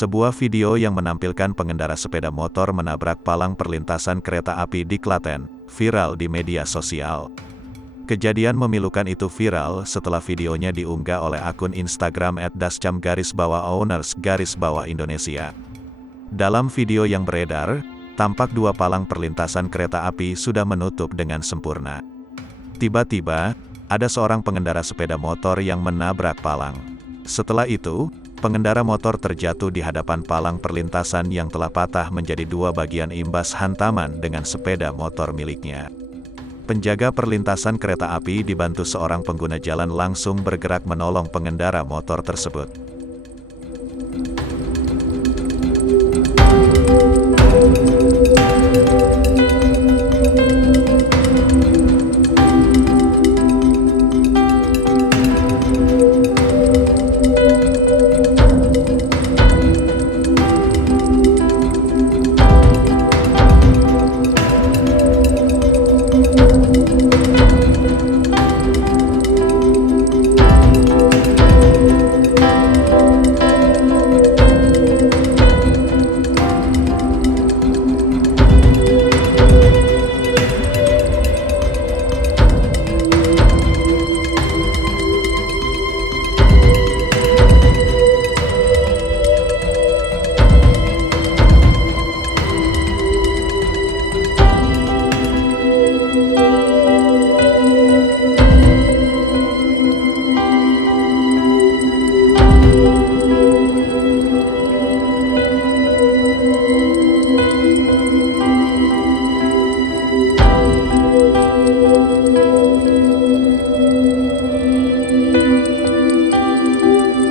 Sebuah video yang menampilkan pengendara sepeda motor menabrak palang perlintasan kereta api di Klaten, viral di media sosial. Kejadian memilukan itu viral setelah videonya diunggah oleh akun Instagram @dascam_owners_Indonesia. Dalam video yang beredar, tampak dua palang perlintasan kereta api sudah menutup dengan sempurna. Tiba-tiba, ada seorang pengendara sepeda motor yang menabrak palang. Setelah itu, pengendara motor terjatuh di hadapan palang perlintasan yang telah patah menjadi dua bagian imbas hantaman dengan sepeda motor miliknya. Penjaga perlintasan kereta api dibantu seorang pengguna jalan langsung bergerak menolong pengendara motor tersebut.